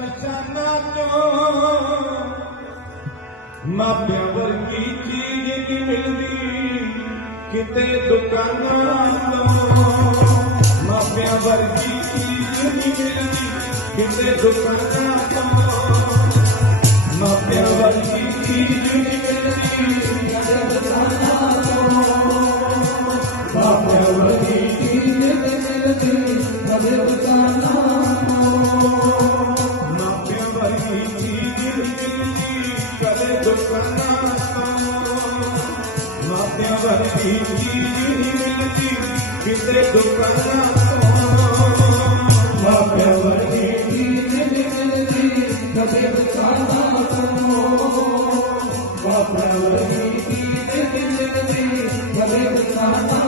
मचाना तो। मापिया वर्गी चीज़ नहीं मिलती, कितने दुकान तो। मापिया वर्गी चीज़ नहीं मिलती, कितने दुकान तो। मापिया वर्गी चीज़ नहीं मिलती मापिया वर्गी चीज़ नहीं मिलती मध्यवर्ती की मिलती कितने दुकाना मध्यवर्ती की मिलती कभी दुकाना मध्यवर्ती की मिलती कभी दुकाना